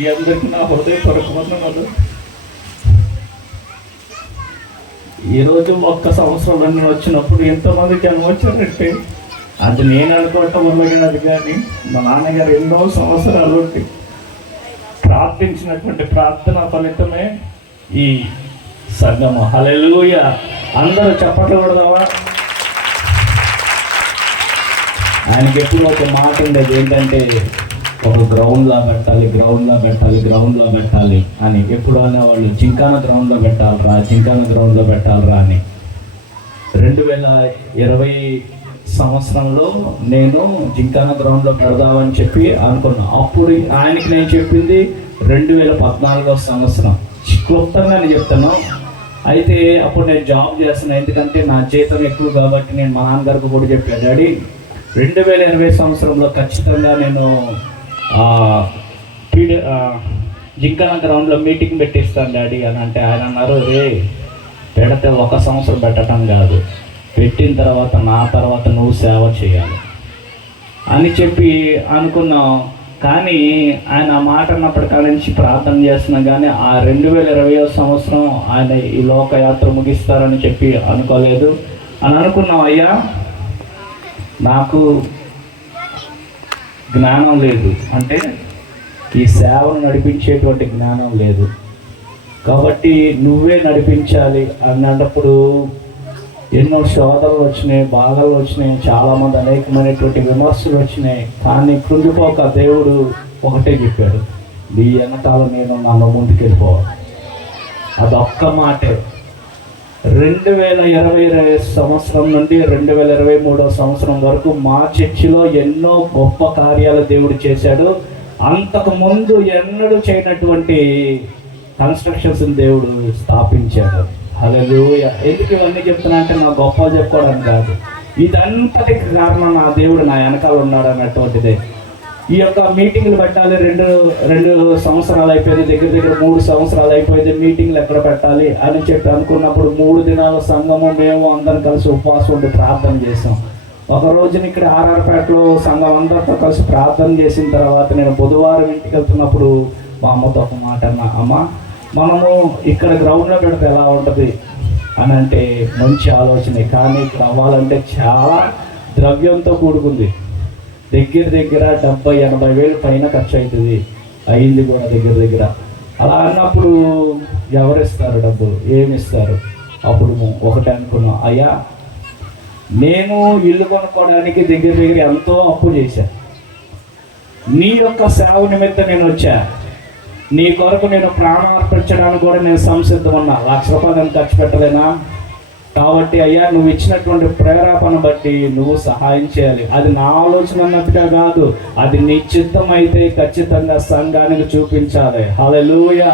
ఈ అందరికీ నా హృదయపూర్వక వందనాలు. ఈరోజు ఒక్క సంవత్సరంలో నేను వచ్చినప్పుడు ఎంతోమంది జనం వచ్చారంటే అది నేను అనుకోవటం వల్ల కాదు, కానీ మా నాన్నగారు ఎన్నో సంవత్సరాలు ప్రార్థించినటువంటి ప్రార్థన ఫలితమే ఈ సంఘము. హల్లెలూయా! అందరూ చప్పట్లు కొడదామా? ఆయనకి ఎప్పుడు ఒక మాట ఉండేది ఏంటంటే, ఒక గ్రౌండ్లో పెట్టాలి అని ఎప్పుడు అనేవాళ్ళు. జింకానా గ్రౌండ్లో పెట్టాలరా అని. 2020 సంవత్సరంలో నేను జింకానా గ్రౌండ్లో పెడదామని చెప్పి అనుకున్నాను. అప్పుడు ఆయనకి నేను చెప్పింది 2014 సంవత్సరం. క్లుప్తంగా నేను చెప్తాను. అయితే అప్పుడు నేను జాబ్ చేస్తున్నాను, ఎందుకంటే నా జీతం ఎక్కువ కాబట్టి. నేను మా నాన్నగారికి కూడా చెప్పాను, డాడీ 2020 సంవత్సరంలో ఖచ్చితంగా నేను జింకానా గ్రౌండ్లో మీటింగ్ పెట్టిస్తాను డాడీ అని అంటే, ఆయన అన్నారు, రే పెడితే 1 సంవత్సరం పెట్టడం కాదు, పెట్టిన తర్వాత నా తర్వాత నువ్వు సేవ చేయాలి అని చెప్పి అనుకున్నాం. కానీ ఆయన ఆ మాట అన్నప్పటికాడ నుంచి ప్రార్థన చేస్తున్నాం, కానీ ఆ 2020 సంవత్సరం ఆయన ఈ లోకయాత్ర ముగిస్తారని చెప్పి అనుకోలేదు అని అనుకున్నాం. అయ్యా నాకు జ్ఞానం లేదు, అంటే ఈ సేవను నడిపించేటువంటి జ్ఞానం లేదు, కాబట్టి నువ్వే నడిపించాలి అన్నప్పుడు ఎన్నో శోధనలు వచ్చినాయి, బాధలు వచ్చినాయి, చాలామంది అనేకమైనటువంటి విమర్శలు వచ్చినాయి. కానీ కృంగిపోక దేవుడు ఒకటే చెప్పాడు, నీ వెనకాల నేను నన్ను ముందుకెళ్ళిపోవాలి. అదొక్క మాటే. 2020 సంవత్సరం నుండి 2023 సంవత్సరం వరకు మా చర్చిలో ఎన్నో గొప్ప కార్యాలు దేవుడు చేశాడు. అంతకు ముందు ఎన్నడూ చేయనటువంటి కన్స్ట్రక్షన్స్ దేవుడు స్థాపించాడు. హల్లెలూయా! ఎందుకు ఇవన్నీ చెప్తున్నా అంటే నా గొప్పలు చెప్పుకోవడానికి కాదు, ఇదంతటికి కారణం నా దేవుడు నా వెనకాల ఉన్నాడు అన్నటువంటిదే. ఈ యొక్క మీటింగ్లు పెట్టాలి, రెండు సంవత్సరాలు అయిపోయింది, దగ్గర 3 సంవత్సరాలు అయిపోయింది, మీటింగ్లు ఎక్కడ పెట్టాలి అని చెప్పి అనుకున్నప్పుడు 3 దినాల సంఘము మేము అందరం కలిసి ఉపవాసం ఉండి ప్రార్థన చేసాం. ఒక రోజున ఇక్కడ ఆర్ఆర్పేటలో సంఘం అందరితో కలిసి ప్రార్థన చేసిన తర్వాత నేను బుధవారం ఇంటికి వెళ్తున్నప్పుడు మా అమ్మతో ఒక మాట అన్నా, అమ్మ మనము ఇక్కడ గ్రౌండ్లో పెడితే ఎలా ఉంటుంది అని అంటే, మంచి ఆలోచనే, కానీ ఇక్కడ అవ్వాలంటే చాలా ద్రవ్యంతో కూడుకుంది. దగ్గర 70-80 వేలు పైన ఖర్చు అవుతుంది, అయింది కూడా దగ్గర. అలా అన్నప్పుడు ఎవరిస్తారు డబ్బులు, ఏమిస్తారు? అప్పుడు ఒకటే అనుకున్నాం, అయ్యా నేను ఇల్లు కొనుక్కోవడానికి దగ్గర ఎంతో అప్పు చేశాను, నీ యొక్క సేవ నిమిత్తం నేను వచ్చా, నీ కొరకు నేను ప్రాణం అర్పించడానికి కూడా నేను సంసిద్ధం ఉన్నా. 1,00,000 రూపాయలు ఖర్చు పెట్టలేనా? కాబట్టి అయ్యా నువ్వు ఇచ్చినటువంటి ప్రేరేపణ బట్టి నువ్వు సహాయం చేయాలి. అది నా ఆలోచన అన్నట్టుగా కాదు, అది నీ చిత్తం అయితే ఖచ్చితంగా సంఘానికి చూపించాలి. హల్లెలూయా!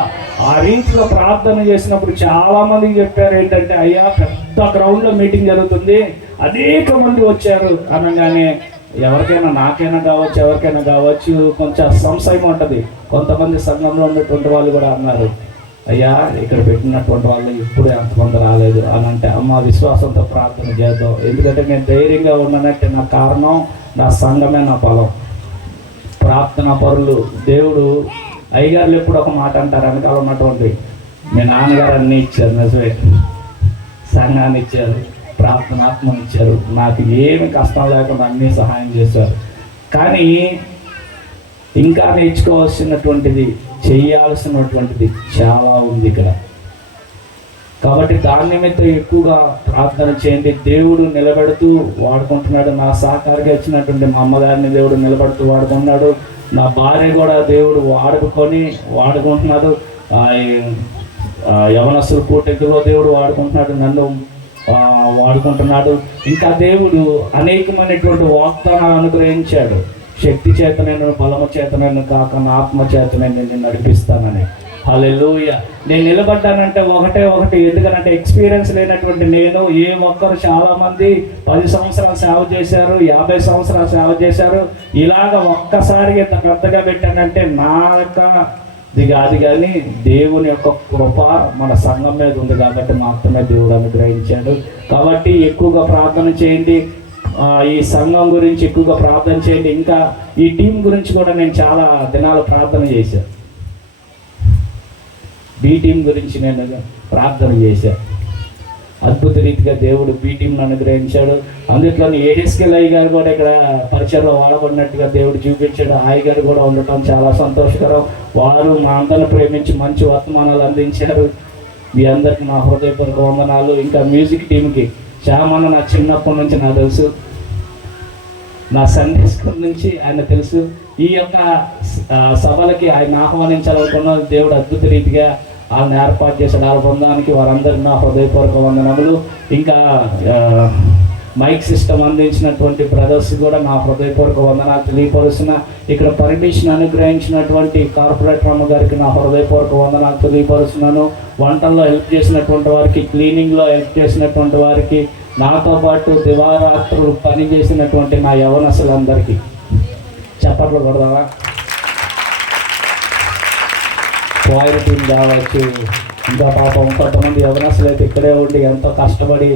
ఆ రీతిలో ప్రార్థన చేసినప్పుడు చాలా మందికి చెప్పారు ఏంటంటే, అయ్యా పెద్ద గ్రౌండ్లో మీటింగ్ జరుగుతుంది, అనేక మంది వచ్చారు అనగానే ఎవరికైనా, నాకైనా కావచ్చు, ఎవరికైనా కావచ్చు, కొంచెం సంశయం ఉంటుంది. కొంతమంది సంఘంలో ఉన్నటువంటి వాళ్ళు కూడా అన్నారు, అయ్యా ఇక్కడ పెట్టినటువంటి వాళ్ళు ఇప్పుడు ఎంతమంది రాలేదు అని అంటే, అమ్మ విశ్వాసంతో ప్రార్థన చేద్దాం, ఎందుకంటే నేను ధైర్యంగా ఉన్నానంటే నా కారణం నా సంఘమే, నా బలం, ప్రార్థన పరులు. దేవుడు అయ్యగారులు ఎప్పుడు ఒక మాట అంటారు, వెనకాల ఉన్నటువంటి మీ నాన్నగారు అన్నీ ఇచ్చారు, నిజమే, సంఘాన్ని ఇచ్చారు, ప్రార్థనాత్మని ఇచ్చారు, నాకు ఏమి కష్టం లేకుండా అన్నీ సహాయం చేశారు. కానీ ఇంకా నేర్చుకోవాల్సినటువంటిది, చేయాల్సినటువంటిది చాలా ఉంది ఇక్కడ. కాబట్టి దాని నిమిత్తం ఎక్కువగా ప్రార్థన చేయండి. దేవుడు నిలబెడుతూ వాడుకుంటున్నాడు. నా సహకారిగా ఇచ్చినటువంటి మా అమ్మగారిని దేవుడు నిలబెడుతూ వాడుకుంటున్నాడు. నా భార్య కూడా దేవుడు వాడుకుంటున్నాడు. యవనస్తుల కూటమిలో దేవుడు వాడుకుంటున్నాడు, నన్ను వాడుకుంటున్నాడు. ఇంకా దేవుడు అనేకమైనటువంటి వాగ్దానాలు అనుగ్రహించాడు. శక్తి చేతనైన, బలము చేతనైన కాక నా ఆత్మ చేతనే నేను నడిపిస్తానని. హల్లెలూయా! నేను నిలబడ్డానంటే ఒకటి, ఎందుకంటే ఎక్స్పీరియన్స్ లేనటువంటి నేను, ఏ ఒక్కరు చాలామంది 10 సంవత్సరాలు సేవ చేశారు, 50 సంవత్సరాలు సేవ చేశారు. ఇలాగ ఒక్కసారిగా ఇంత పెద్దగా పెట్టానంటే నా యొక్క ఇది కాదు, కానీ దేవుని యొక్క కృప మన సంఘం మీద ఉంది కాబట్టి మాత్రమే దేవుడు అనుగ్రహించాడు. కాబట్టి ఎక్కువగా ప్రార్థన చేయండి, ఈ సంఘం గురించి ఎక్కువగా ప్రార్థన చేయండి. ఇంకా ఈ టీం గురించి కూడా నేను చాలా దినాలు ప్రార్థన చేశాను. బి టీం గురించి నేను ప్రార్థన చేశాను. అద్భుత రీతిగా దేవుడు బి టీంను అనుగ్రహించాడు. అందులోని ఏహెస్కెల్ అయ్య గారు కూడా ఇక్కడ పరిచయంలో వాడబడినట్టుగా దేవుడు చూపించాడు. అయ్య గారు కూడా ఉండటం చాలా సంతోషకరం. వారు మా అందరిని ప్రేమించి మంచి వర్తమానాలు అందించారు. మీ అందరికీ నా హృదయపూర్వక వందనాలు. ఇంకా మ్యూజిక్ టీంకి చామన్న నా చిన్నప్పటి నుంచి నాకు తెలుసు, నా సండే స్కూల్ నుంచి ఆయన తెలుసు. ఈ యొక్క సభలకి ఆయన ఆహ్వానించాలనుకున్న దేవుడు అద్భుత రీతిగా వాళ్ళని ఏర్పాటు చేశాడు. వాళ్ళ బృందానికి వారందరికీ నా హృదయపూర్వక వందనములు. ఇంకా మైక్ సిస్టమ్ అందించినటువంటి బ్రదర్స్ కూడా నా హృదయపూర్వక వందనాలు తెలియపరుస్తున్న. ఇక్కడ పర్మిషన్ అనుగ్రహించినటువంటి కార్పొరేటర్ అమ్మ గారికి నా హృదయపూర్వక వందనాలు తెలియపరుస్తున్నాను. వంటల్లో హెల్ప్ చేసినటువంటి వారికి, క్లీనింగ్లో హెల్ప్ చేసినటువంటి వారికి, నాతో పాటు దివారాత్రులు పనిచేసినటువంటి నా యవనస్తులందరికీ చప్పట్లు కొడదావా. క్వాయిర్ టీం కావచ్చు, ఇంకా పాపం కొంతమంది యవనస్తులు అయితే ఇక్కడే ఉండి ఎంతో కష్టపడి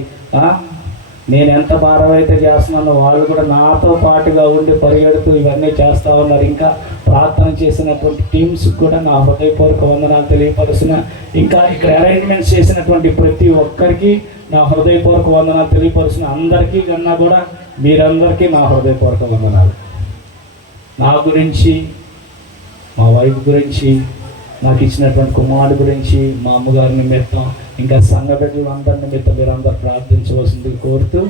నేను ఎంత భారం అయితే చేస్తున్నానో వాళ్ళు కూడా నాతో పాటుగా ఉండి పరిగెడుతూ ఇవన్నీ చేస్తూ ఉన్నారు. ఇంకా ప్రార్థన చేసినటువంటి టీమ్స్ కూడా నా హృదయపూర్వక వందనాలు తెలియపరుస్తున్నా. ఇంకా ఇక్కడ అరేంజ్మెంట్స్ చేసినటువంటి ప్రతి ఒక్కరికి నా హృదయపూర్వక వందనాలు తెలియపరుస్తున్నా. అందరికీ కన్నా కూడా మీరందరికీ నా హృదయపూర్వక వందనాలు. నా గురించి, మా వైఫ్ గురించి, నాకు ఇచ్చినటువంటి కుమారుడు గురించి, మా అమ్మగారి నిమిత్తం, ఇంకా సంఘ బిడ్డలందరి నిమిత్తం మీరందరూ ప్రార్థించవలసింది కోరుతూ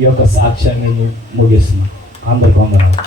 ఈ యొక్క సాక్ష్యాన్ని ముగిస్తున్నాను. అందరికీ వందనాలు.